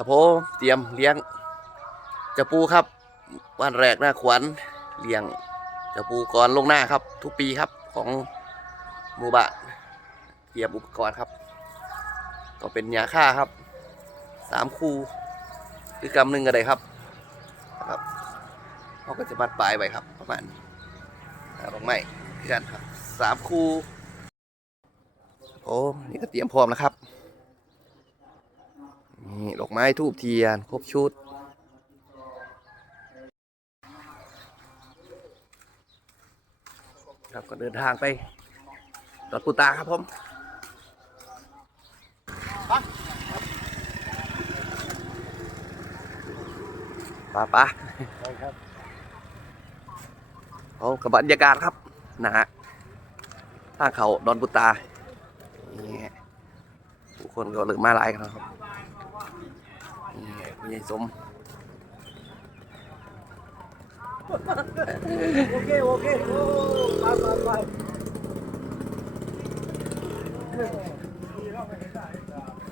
ครับผมเตรียมเลี้ยงจะปูครับวันแรกหน้าขวัญเลี้ยงจะปูก่อนลงหน้าครับ ทุกปีครับของหมู่บ้านเตรียมอุปกรณ์ครับ ก็เป็นยาฆ่าครับสามคู่หรือกำหนึ่งก็ได้ครับนะครับเขาก็จะมัดปลายไว้ครับ ประมาณนี้อ่าดอกไม้คือกันครับสามคู่โอ้นี่ก็เตรียมพร้อมแล้วครับ นี่ดอกไม้ทูบเทียน ครบชุด ครับก็เดินทางไปดอดปูตาครับผมปะปะเอากับบรรยากาศครับ นะฮะทางเขาดอนปูตานี่ผู้คนก็เริ่มมาหลายกันแล้วครับ นี่คุณยายสม โอเค โอเค โอ้ไปไปไป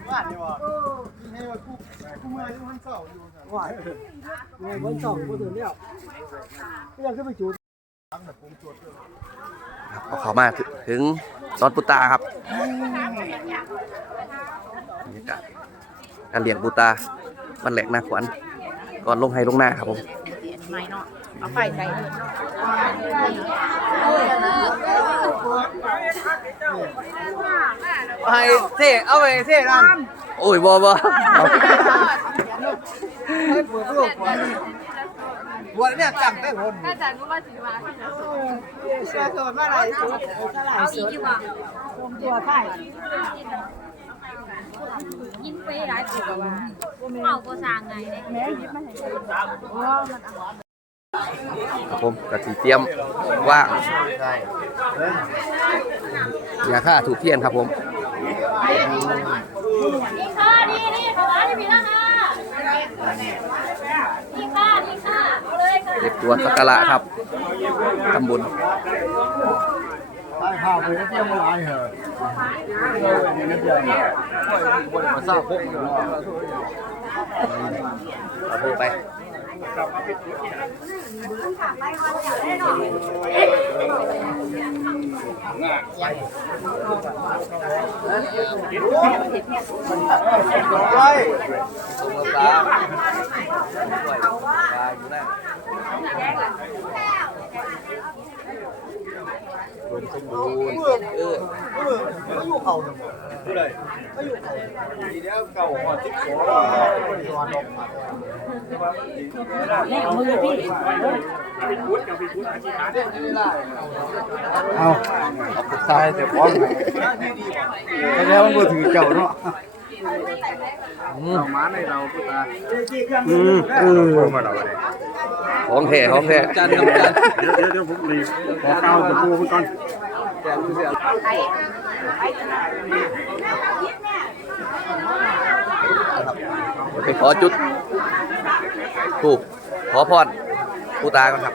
ว่าเนี่ยวะให้ว่ากูกูเมื่อยู่วันเสาร์อยู่ว่าเมื่อยวันเสาร์กูตื่นแล้วยังขึ้นไปจุดครับพอเขามาถึงถึงดอนปูตาครับบรรยากาศการเลี้ยงปูตา วันแหลกหน้าขวัญก่อนลงให้ลงหน้าครับผมไม่เนาะเอาไฟใส่เลยไปเท่เอาไปเท่นั่นโอ้ยบอบอให้เปิดโลกวันนี้วันนี้จังได้คนถ้าจันรู้ว่าสิว่าเสียตัวมาหลายสุดเอาอีกดีกว่าตัวไทยกินไปหลายตัวว่า เมาก็สร้างไงเนี่ยแม่ยิบมาให้ครับผมกระสีเตรียมว่างยาฆ่าถูกเทียนครับผมนี่ค่ะนี่นี่ขวานี่พี่นะค่ะนี่ค่ะนี่ค่ะเอาเลยค่ะเด็กตัวสักการะครับตำบล ไปพาไปเที่ยวมาหลายเหรอนี่นี่เดียวนี่วันมาทราบพวกเนาะเอาโบไปไปตรงตาอยู่นะรว มสมบูรณ์เออเขาอยู่เขาเนี่ยผู้ใดเขาอยู่เขาทีเดียวเก่าหัวจิ๊กโซ่คนที่วันลงมาเอาเอาตายแต่พร้อมแต่แล้วมันก็ถือเจ้าเนาะ มาในเราพุตาอืมเออมาเราเลยของแท้ของแท้จันจันเดี๋ยวเดี๋ยวเดี๋ยวผมรีขอข้าวจะปูก่อนไปขอจุดถูกขอพรผู้ตากันครับ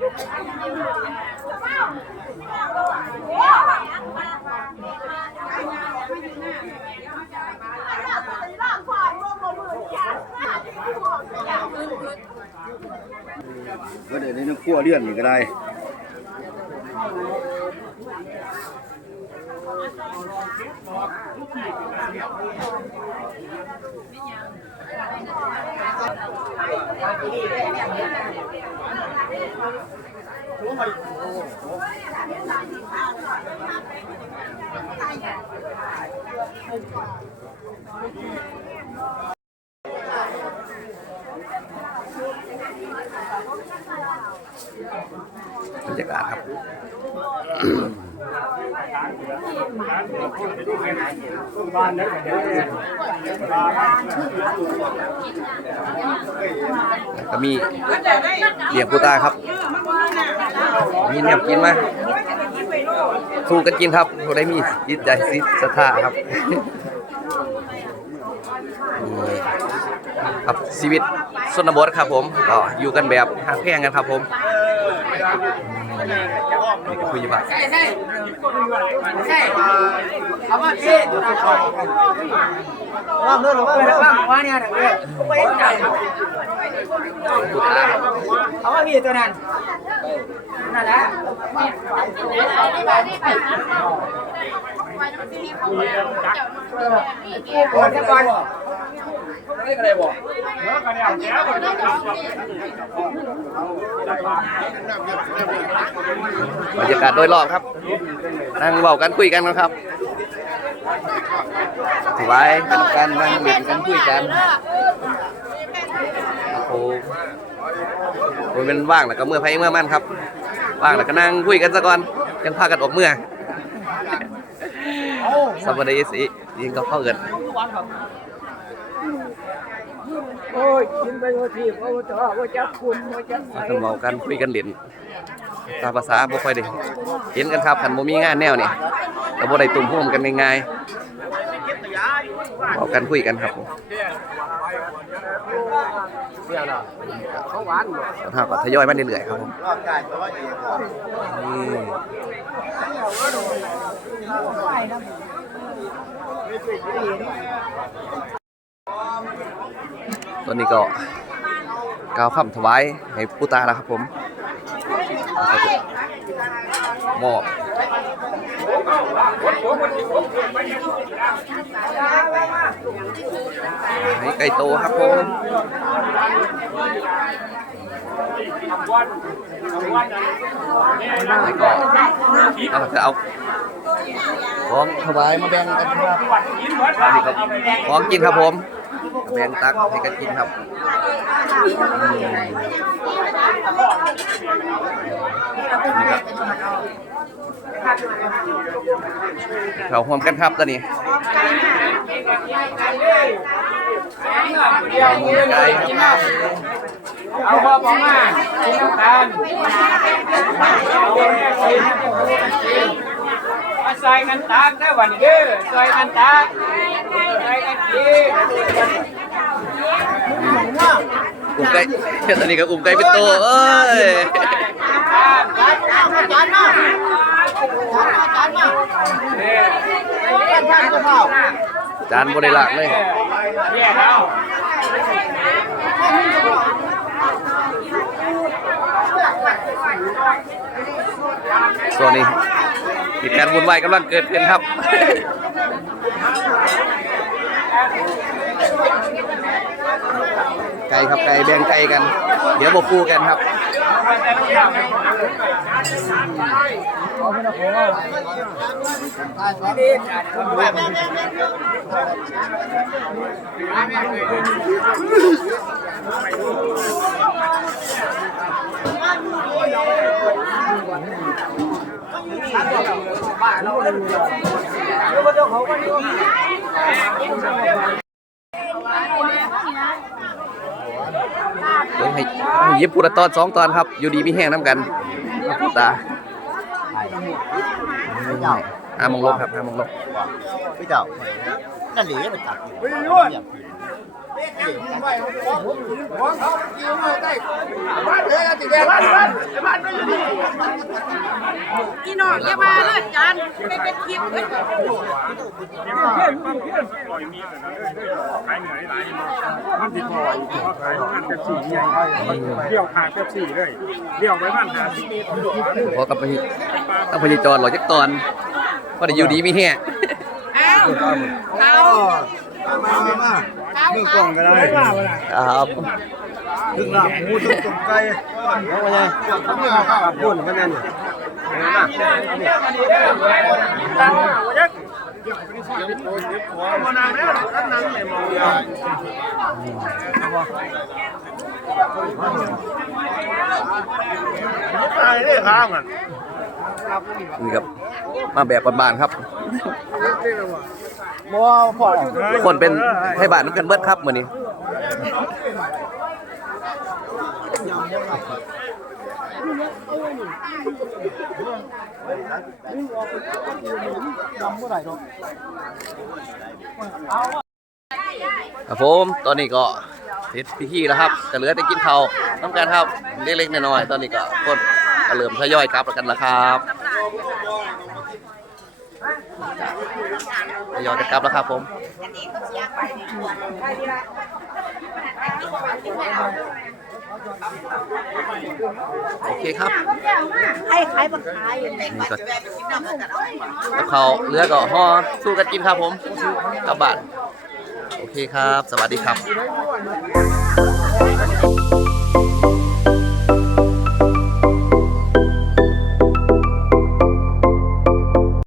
ก็เดี๋ยวนี้น้ำขั้วเลื่อนนี่ก็ได้ 嗯好的好的嗯 ก็มีเลี้ยงปูตาครับ มีเนี่ยกินไหมสู้กันกินครับเขาได้มีจิตใจสิศรัทธาครับครับชีวิตชนบทครับผมก็อยู่กันแบบห่าแพงกันครับผม นี่ก็คุยว่าว่างเด้อว่างเด้อว่างว่าเนี่ยเด้อไปจ่ายปูตาเอาว่าพี่ตัวนั้นนั่นแหละก่อ นจะก่อนบรรยากาศโดยรอบครับ นั่งเว้ากันคุยกันนะครับสบายกันกันนั่งเล่นกันคุยกันโอ้โหมันเป็นว่างแล้วก็เมื่อไพ่เมื่อมันครับ ว่างแล้วก็นั่งคุยกันซะก่อนยังพากันออกเมื่อสวัสดีสิยิงก็เข้าเกิน โอ้ยกินไปโอทีโอ้จ้าว่าจักคุณว่าจักพากันเมากันคุยกันเล่นตามภาษาบ่ค่อยได้เห็นกันครับคันบ่มีงานแนวนี่ก็บ่ได้ตุ่มห่วมกันง่ายๆเว้ากันคุยกันครับผมของหวานแล้วถ้าก็ทยอยมาเรื่อยๆครับผมนี่ต อนนี้ก็กล่าวคำถวายให้ปูตาแล้วครับผมแล้วก็มอบให้ไก่โตครับผมแล้วก็เราจะเอาของถวายมาแบ่งกันครับนี่ก็ของกินครับผม แบงตักให้กันกินครับอืมนี่ครับเราห่วมกันครับตอนนี้ไก่ครับเอาพ่อบอกมากินน้ำตาลเอาแม่กินมาใส่กันตากได้วันเด้อใส่กันตาก ใส่กันกินอุ้มไก่ตอนนี้ก็อุ้มไก่เป็นโตเอ้ยจานบริลากเลยเนี่ยเราส่วนนี้เหตุการณ์วุ่นวายกำลังเกิดขึ้นครับ ไก่ครับไก่แบ่งไก่กัน เดี๋ยวบกคู่กันครับเดี๋ยวให้ ให้ยิบพูละตอนสองตอนครับ อยู่ดีมีแห้งน้ำกันตาห้ามองลบครับห้ามองลบพี่เจ้านั่นหลีมันตัดอยู่ อีน้องอย่ามาเลยจานไปเป็นคลิปเอ้ยมันติดพออยู่เขาขายงานเป๊ปซี่ใหญ่เดี่ยวขาดเป๊ปซี่เลยเดี่ยวไว้พันหาสิบพอกับไปต้องพยจรหรอจักตอนก็ได้อยู่ดีมีแห้งอ้าวเขามามา มือกล่องก็ได้ครับถึงหลับหมูถึงตุ่มไก่เอาไปเลยปุ่นมันนั่นตั้งยักมานานแล้วอันนั้นเลยมองตายได้ข้างอะนี่ครับมาแบบบ้านๆครับ บ่พอทุกคนเป็นให้บ้านน้ำกันเบิดครับมื้อนี้ครับผมตอนนี้ก็เสร็จพิธีแล้วครับก็เหลือแต่กินข้าต้องการครับเล็กๆน้อยๆตอนนี้ก็คนก็เริ่มทยอยกลับแล้วกันแล้วครับท ยอยกันกลับแล้วครับผมโอเคครับไอ้ขายบักขายอยู่นี่ก็กับเขาเลือก็ห่อสู้กันกินครับผมกลับบ้านโอเคครับ สวัสดีครับ